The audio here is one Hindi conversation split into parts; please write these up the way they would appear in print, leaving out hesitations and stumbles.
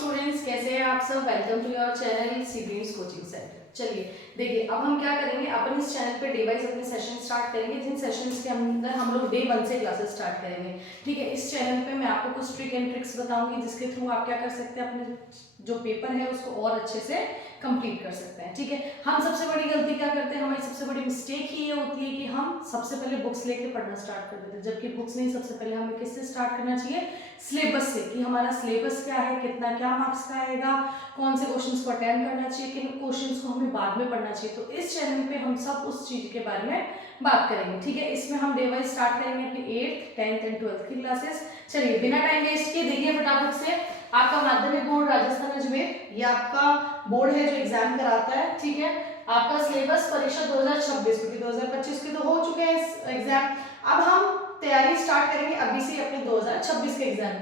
स्टूडेंट्स, कैसे हैं आप सब। Welcome to your channel CBS coaching centre. चलिए देखिए, अब हम क्या करेंगे, अपन इस चैनल पे डे वाइज अपने सेशन स्टार्ट करेंगे, जिन सेशंस के अंदर हम लोग डे 1 से क्लासेस स्टार्ट करेंगे। ठीक है, इस चैनल पे मैं आपको कुछ ट्रिक एंड ट्रिक्स बताऊंगी जिसके थ्रू आप क्या कर सकते हैं, अपने जो पेपर है उसको और अच्छे से कंप्लीट कर सकते हैं। ठीक है, हम सबसे बड़ी गलती क्या करते हैं, हमारी सबसे बड़ी मिस्टेक ही ये होती है कि हम सबसे पहले बुक्स लेके पढ़ना स्टार्ट कर देते हैं, जबकि बुक्स नहीं, सबसे पहले हमें किससे स्टार्ट करना चाहिए, सिलेबस से, कि हमारा सिलेबस क्या है, कितना क्या मार्क्स का आएगा, कौन से क्वेश्चंस को अटेम्प्ट करना चाहिए, किन क्वेश्चंस को हमें बाद में पढ़ना चाहिए। तो इस चैनल पे हम सब उस चीज के बारे में बात करेंगे। ठीक है, इसमें हम डे वाइज स्टार्ट करेंगे अपनी 8th, 10th एंड 12th की क्लासेस। चलिए बिना टाइम वेस्ट किए देखिए फटाफट से, आपका माध्यमिक बोर्ड राजस्थान अजमेर, ये आपका बोर्ड है जो एग्जाम कराता है। ठीक है, आपका सिलेबस परीक्षा 2026, क्योंकि 2025 के तो हो चुके हैं एग्जाम। अब हम तैयारी स्टार्ट करेंगे अभी से अपने 2026 के एग्जाम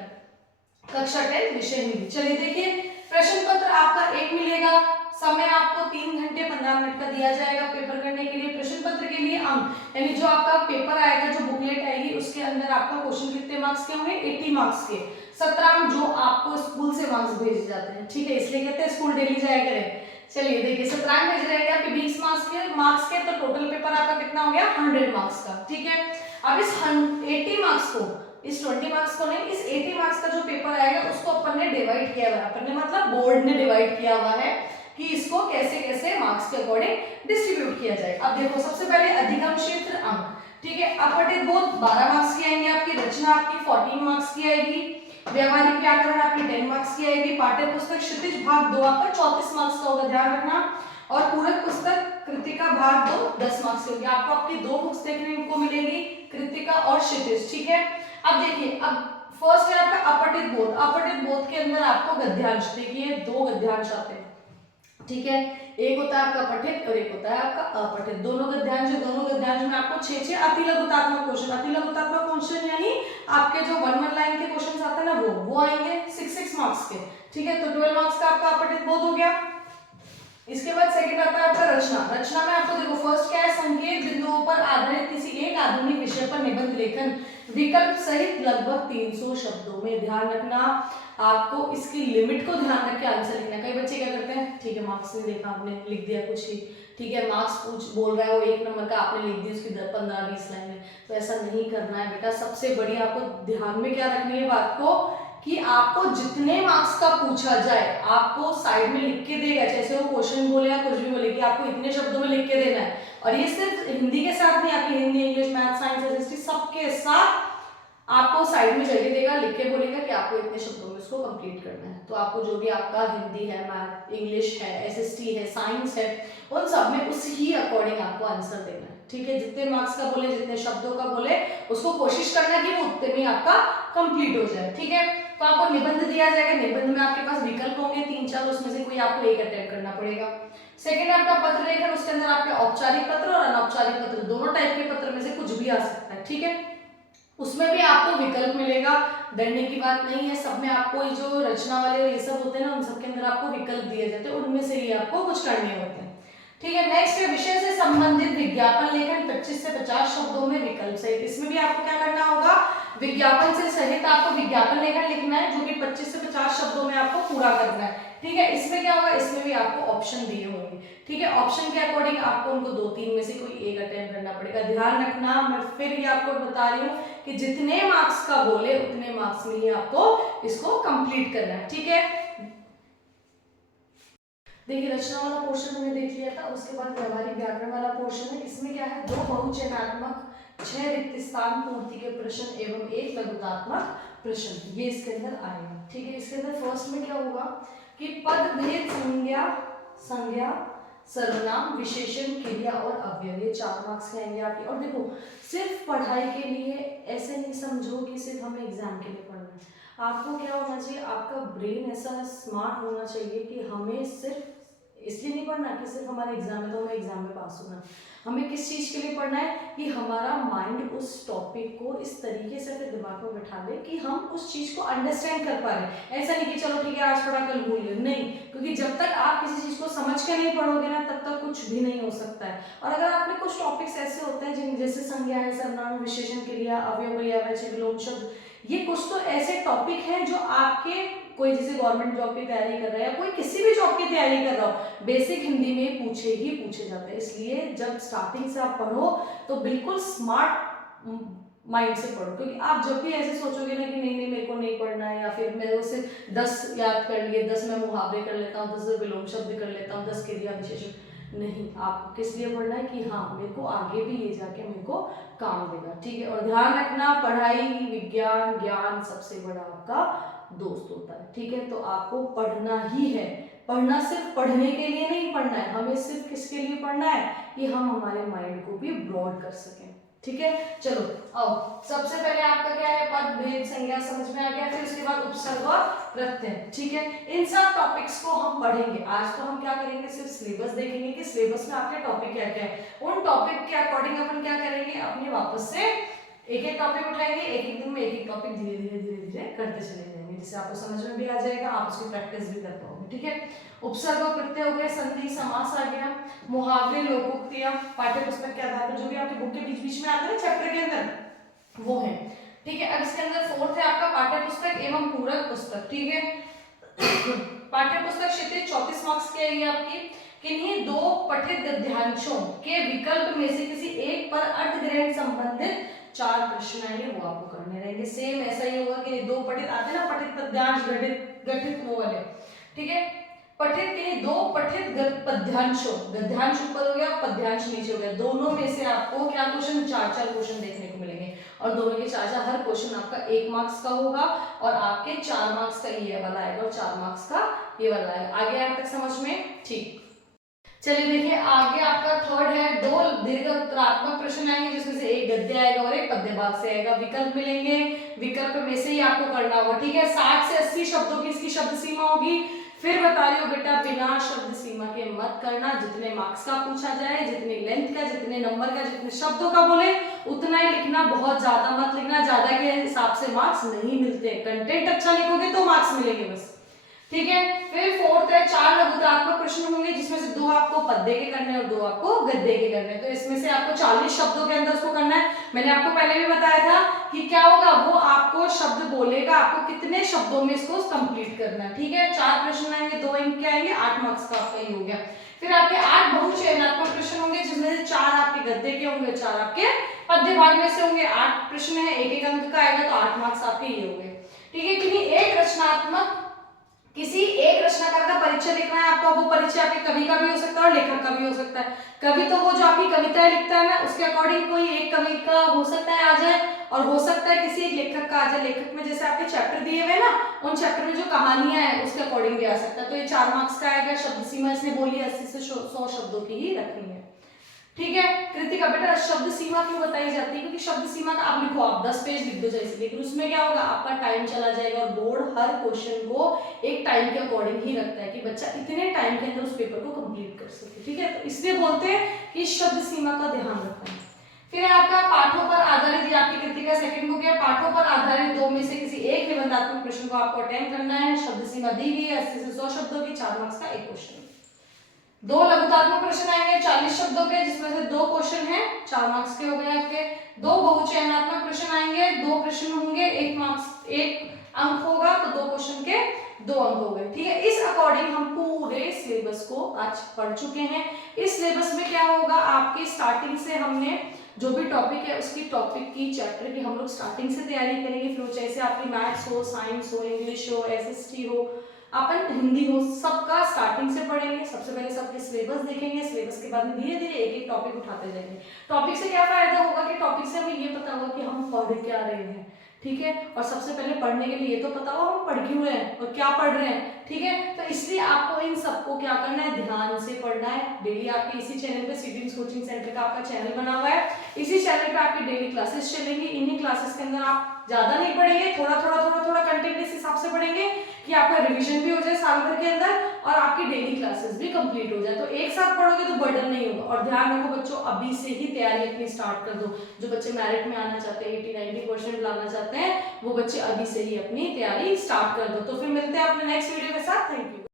कक्षा 10 विषय हिंदी। चलिए देखिए, प्रश्न पत्र आपका एक मिलेगा, समय आपको 3 घंटे 15 मिनट का दिया जाएगा पेपर करने के लिए। प्रश्न पत्र के लिए अंक, यानी जो आपका पेपर आएगा, जो बुकलेट आएगी, उसके अंदर आपका क्वेश्चन कितने मार्क्स के होंगे, 80 मार्क्स के। 17 अंक जो आपको स्कूल से मार्क्स भेजे जाते हैं। ठीक है, इसलिए कहते हैं स्कूल डेली जाया करें। चलिए देखिए, 17 अंक भेजे जाएंगे आपके 20 मार्क्स के, तो टोटल पेपर आपका कितना हो गया, 100 मार्क्स का। ठीक है, अब इस 80 मार्क्स को, इस 20 मार्क्स को नहीं, इस 80 मार्क्स का जो पेपर आएगा उसको अपन ने डिवाइड किया हुआ है, अपन ने मतलब बोर्ड ने डिवाइड किया हुआ है कि इसको कैसे कैसे मार्क्स के अकॉर्डिंग डिस्ट्रीब्यूट किया जाए। अब देखो, सबसे पहले अधिगम क्षेत्र अंक। ठीक है, अपठित बोध 12 मार्क्स की आएंगे आपकी, रचना आपकी 14 मार्क्स की आएगी, व्यवहारिक व्याकरण आपकी 10 मार्क्स की आएगी, पाठ्य पुस्तक क्षितिज भाग 2 आपका 34 मार्क्स का होगा, ध्यान रखना, और पूरक पुस्तक कृतिका भाग 2 10 मार्क्स की होगी। आपको आपकी दो बुक्स देखने को मिलेगी, कृतिका और क्षितिज। ठीक है, अब देखिए, अब फर्स्ट है आपका अपठित बोध। अपठित बोध के अंदर आपको गद्यांश, देखिए 2 गद्यांश आते हैं। ठीक है, एक होता है आपका पठित और एक होता है आपका अपठित। दोनों गद्यांश है, दोनों गद्यांश में आपको 6 अतिलघुतात्मक क्वेश्चन, अतिलघुतात्मक क्वेश्चन यानी आपके जो 1 लाइन के क्वेश्चन आते हैं ना, वो आएंगे 6 मार्क्स के। ठीक है, तो 12 मार्क्स का आपका अपठित बोध हो गया। इसके बाद सेकंड आता है आपका रचना। रचना में आपको देखो, फर्स्ट क्या है, संकेत बिंदुओं पर आधारित किसी एक आधुनिक विषय पर निबंध लेखन विकल्प सहित लगभग 300 शब्दों में। ध्यान रखना, आपको इसकी लिमिट को ध्यान रख के आंसर लिखना। कई बच्चे क्या करते हैं, ठीक है मार्क्स नहीं देखा, आपने लिख दिया कुछ ही। ठीक है, मार्क्स पूछ बोल रहा है वो 1 नंबर का, आपने लिख दी उसकी 15-20 लाइन में। तो ऐसा नहीं करना है बेटा। सबसे बड़ी आपको ध्यान में क्या रखनी है बात को, कि आपको जितने मार्क्स का पूछा जाए आपको साइड में लिख के देगा, जैसे वो क्वेश्चन बोले या कुछ भी बोले कि आपको इतने शब्दों में लिख के देना है। और ये सिर्फ हिंदी के साथ नहीं, आपकी Hindi, English, math, science, history सबके साथ आपको साइड में जगह देगा, लिख के बोलेगा कि आपको इतने शब्दों में इसको कंप्लीट करना है। तो आपको जो भी आपका हिंदी है, मैथ, इंग्लिश है, एसएसटी है, साइंस है, उन सब में उसी अकॉर्डिंग आपको आंसर देना है। ठीक है, जितने मार्क्स का बोले, जितने शब्दों का बोले, उसको कोशिश करना कि वो उतने में आपका कंप्लीट हो जाए। ठीक है, तो आपको निबंध दिया जाएगा, निबंध में आपके पास विकल्प होंगे 3-4, उसमें से कोई आपको एक अटेम्प्ट करना पड़ेगा। सेकंड आपका पत्र लेखन, उसके अंदर आपके औपचारिक पत्र और अनौपचारिक पत्र, दोनों टाइप के पत्र में से कुछ भी आ सकता है। ठीक है, उसमें भी आपको विकल्प मिलेगा, डरने की बात नहीं है। सब में आपको ये जो रचना वाले और ये सब होते हैं ना, उन सब के अंदर आपको विकल्प दिए जाते हैं, उनमें से ही आपको कुछ करने होते हैं। ठीक है, नेक्स्ट है विषय से संबंधित विज्ञापन लेखन 25 से 50 शब्दों में विकल्प सहित। इसमें भी आपको क्या करना होगा, विज्ञापन से सहित आपको विज्ञापन लेखन लिखना है, जो कि 25 से 50 शब्दों में आपको पूरा करना है। ठीक है, इसमें क्या होगा, इसमें भी आपको ऑप्शन दिए होंगे। ठीक है, ऑप्शन के अकॉर्डिंग आपको उनको 2-3 में से कोई एक अटेम्प्ट करना पड़ेगा। ध्यान रखना, मैं फिर ये आपको बता रही हूँ कि जितने मार्क्स का बोले उतने मार्क्स में ही आपको इसको कंप्लीट करना है। ठीक है, देखिए रचना वाला पोर्शन हमने देख लिया था, उसके बाद व्यवहारिक व्याकरण वाला पोर्शन है। इसमें क्या है, 2 बहुचयनात्मक, 6 रिक्त स्थान पूर्ति के प्रश्न एवं 1 लघुतात्मक प्रश्न, ये इसके अंदर आएगा। ठीक है, इसके अंदर फर्स्ट में क्या होगा कि पद भेद, संज्ञा, सर्वनाम, विशेषण, क्रिया और अव्यय, ये 4 मार्क्स के आएंगे आपके। और देखो, सिर्फ पढ़ाई के लिए ऐसे नहीं समझो कि सिर्फ हमें एग्जाम के लिए पढ़ना है। आपको क्या होना चाहिए, आपका ब्रेन ऐसा स्मार्ट होना चाहिए कि हमें सिर्फ इसलिए नहीं पढ़ना कि सिर्फ हमारे एग्जाम है तो हमें एग्जाम में पास होना। हमें किस चीज के लिए पढ़ना है, कि हमारा माइंड उस टॉपिक को इस तरीके से अपने दिमाग में बैठा ले कि हम उस चीज को अंडरस्टैंड कर पा रहे। ऐसा नहीं कि चलो ठीक है आज पढ़ा कल भूल गए, नहीं, क्योंकि जब तक आप किसी चीज को समझ के नहीं पढ़ोगे ना, तब तक कुछ भी नहीं हो सकता है। और अगर आपने कुछ टॉपिक्स ऐसे होते हैं जिन जैसे संज्ञा है, सर्वनाम, विशेषण, क्रिया, अवयव, पर्यायवाची, विलोम शब्द, ये कुछ तो ऐसे टॉपिक हैं जो आपके कोई जैसे गवर्नमेंट जॉब की तैयारी कर रहा है या कोई किसी भी जॉब की तैयारी कर रहा हो, बेसिक हिंदी में पूछे जाते हैं। इसलिए जब स्टार्टिंग से आप पढ़ो तो बिल्कुल स्मार्ट माइंड से पढ़ो, क्योंकि आप जब भी ऐसे सोचोगे ना कि नहीं नहीं मेरे को नहीं पढ़ना है, या फिर मेरे को सिर्फ 10 याद कर लिए, 10 मैं मुहावरे कर लेता हूँ, 10 विलोम शब्द कर लेता हूँ, 10 क्रिया विशेषण, नहीं, आपको किस लिए पढ़ना है कि हाँ मेरे को आगे भी ये जाके मेरे को काम देगा, ठीक है। और ध्यान रखना, पढ़ाई, विज्ञान, ज्ञान सबसे बड़ा आपका दोस्त होता है, ठीक है। तो आपको पढ़ना ही है, पढ़ना सिर्फ पढ़ने के लिए नहीं पढ़ना है, हमें सिर्फ किसके लिए पढ़ना है कि हम हमारे माइंड को भी ब्रॉड कर सकें, ठीक है। चलो आओ, सबसे पहले आपका क्या है, पद, भेद, संज्ञा समझ में आ गया, फिर उसके बाद उपसर्ग और प्रत्यय, ठीक है। इन सब टॉपिक्स को हम पढ़ेंगे। आज तो हम क्या करेंगे, सिर्फ सिलेबस देखेंगे कि सिलेबस में आपके टॉपिक क्या क्या है, उन टॉपिक के अकॉर्डिंग अपन क्या करेंगे, अपने वापस से एक एक टॉपिक उठाएंगे, एक एक दिन में एक एक टॉपिक धीरे धीरे करते चले जाएंगे, जिससे आपको समझ में भी आ जाएगा, आप उसकी प्रैक्टिस भी कर पाओगे, ठीक है। उपसर्ग और प्रत्यय हो गए, संधि समास आ गया, मुहावरे, लोकोक्तियां, पाठ्य पुस्तक के आधार पर जो भी आपके बुक के बीच बीच में आते हैं ना चैप्टर के अंदर, वो है, ठीक है। अब इसके अंदर फोर्थ है आपका पाठ्य पुस्तक एवं पूरक पुस्तक, ठीक है। पाठ्य पुस्तक क्षेत्र 34 मार्क्स की आएगी आपकी। किन्हीं दो पठित गद्यांशों के विकल्प में से किसी एक पर अर्थग्रहण संबंधित 4 प्रश्न आएंगे, वो आपको करने रहेंगे। सेम ऐसा ही होगा कि दो पठित आते हैं ना, पठित पद्यांश, गठित वो वाले, ठीक है। पठित के दो पठित पद्यांशों, गद्यांश ऊपर हो गया, पद्यांश नीचे हो गया, दोनों में से आपको क्या क्वेश्चन, 4 क्वेश्चन देखने को मिलेंगे, और दोनों के 4 हर क्वेश्चन आपका 1 मार्क्स का होगा, और आपके 4 मार्क्स का ये वाला आएगा और 4 मार्क्स का ये वाला आएगा। आगे आप तक समझ में, ठीक। चलिए देखिए आगे आपका थर्ड है, 2 दीर्घ उत्तरात्मक प्रश्न आएंगे, जिसमें से एक गद्य आएगा और एक पद्य भाग से आएगा। विकल्प मिलेंगे, विकल्प में से ही आपको करना होगा, ठीक है। 60 से 80 शब्दों की इसकी शब्द सीमा होगी। फिर बता रही हूँ बेटा, बिना शब्द सीमा के मत करना, जितने मार्क्स का पूछा जाए, जितने लेंथ का, जितने नंबर का, जितने शब्दों का बोले उतना ही लिखना, बहुत ज्यादा मत लिखना, ज्यादा के हिसाब से मार्क्स नहीं मिलते। कंटेंट अच्छा लिखोगे तो मार्क्स मिलेंगे बस, ठीक है। फिर फोर्थ है, 4 लघुतात्मक प्रश्न होंगे, जिसमें से 2 आपको पद्य के करने हैं और 2 आपको गद्य के करने हैं। तो इसमें से आपको 40 शब्दों के अंदर उसको करना है। मैंने आपको पहले भी बताया था कि क्या होगा, वो आपको शब्द बोलेगा, आपको कितने शब्दों में इसको कंप्लीट करना है, ठीक है। 4 प्रश्न आएंगे, 2 इनके आएंगे, 8 मार्क्स का आपका ही हो गया। फिर आपके 8 बहुचयनात्मक प्रश्न होंगे, जिसमें से 4 आपके गद्य के होंगे, 4 आपके पद्य भाग में से होंगे। 8 प्रश्न है, 1-1 अंक का आएगा, तो 8 मार्क्स आपके ये होंगे, ठीक है। किसी एक रचनाकार का परिचय लिखना है आपको। वो परिचय आपके कवि का भी हो सकता है और लेखक का भी हो सकता है। कवि तो वो जो आपकी कविताएं लिखता है ना, उसके अकॉर्डिंग कोई एक कवि का हो सकता है आ जाए, और हो सकता है किसी एक लेखक का आ जाए। लेखक में जैसे आपके चैप्टर दिए हुए ना, उन चैप्टर में जो कहानियां हैं उसके अकॉर्डिंग भी आ सकता है। तो ये 4 मार्क्स का आएगा। शब्द सीमा इसने बोली 80 से 100 शब्दों की ही रखनी है, ठीक है। कृतिका बेटा, शब्द सीमा क्यों बताई जाती है? क्योंकि शब्द सीमा का आप लिखो, आप 10 पेज लिख दो जैसे, लेकिन उसमें क्या होगा, आपका टाइम चला जाएगा, और बोर्ड हर क्वेश्चन को एक टाइम के अकॉर्डिंग ही रखता है कि बच्चा इतने टाइम के अंदर उस पेपर को कंप्लीट कर सके, ठीक है। तो इसलिए बोलते हैं कि शब्द सीमा का ध्यान रखना है। फिर आपका पाठों पर आधारित, ये आपकी कृतिका सेकंड बुक है। पाठों पर आधारित 2 में से किसी एक निबंधात्मक प्रश्न को आपको अटेम्प्ट करना है। शब्द सीमा दी हुई है 80 से 100 शब्दों की, 4 मार्क्स का एक क्वेश्चन। 2 लघुतात्मक प्रश्न आएंगे 40 शब्दों के, जिसमें से 2 क्वेश्चन हैं, 4 मार्क्स के हो गए आपके। 2 बहुचयनात्मक प्रश्न आएंगे, 2 प्रश्न होंगे, 1 मार्क्स 1 अंक होगा, तो 2 क्वेश्चन के 2 अंक हो गए, ठीक है। इस अकॉर्डिंग हम पूरे सिलेबस को आज पढ़ चुके हैं। इस सिलेबस में क्या होगा, आपके स्टार्टिंग से हमने जो भी टॉपिक है उसकी टॉपिक की चैप्टर की हम लोग स्टार्टिंग से तैयारी करेंगे। फिर जैसे आपकी मैथ्स हो, साइंस हो, इंग्लिश हो, एसएसटी हो, अपन हिंदी हो, सबका स्टार्टिंग से पढ़ेंगे। सबसे पहले सबके सिलेबस देखेंगे, सिलेबस के बाद में धीरे धीरे एक एक टॉपिक उठाते जाएंगे। टॉपिक से क्या फायदा होगा कि टॉपिक से हमें ये पता होगा कि हम पढ़ क्या रहे हैं, ठीक है। और सबसे पहले पढ़ने के लिए ये तो पता हो हम पढ़ क्यों रहे हैं और क्या पढ़ रहे हैं, ठीक है। तो इसलिए आपको इन सबको क्या करना है, ध्यान से पढ़ना है। डेली आपके इसी चैनल पे सिटीज कोचिंग सेंटर का आपका चैनल बना हुआ है, इसी चैनल पे आपकी डेली क्लासेस चलेंगी। इन्हीं क्लासेस के अंदर आप ज्यादा नहीं पढ़ेंगे, थोड़ा कंटेंट इस हिसाब से पढ़ेंगे कि आपका रिवीजन भी हो जाए साल भर के अंदर, और आपकी डेली क्लासेस भी कंप्लीट हो जाए। तो एक साथ पढ़ोगे तो बर्डन नहीं होगा। और ध्यान रखो बच्चों, अभी से ही तैयारी अपनी स्टार्ट कर दो। जो बच्चे मेरिट में आना चाहते हैं, 80-90% लाना चाहते हैं, वो बच्चे अभी से ही अपनी तैयारी स्टार्ट कर दो। तो फिर मिलते हैं अपने नेक्स्ट वीडियो के साथ। Thank you.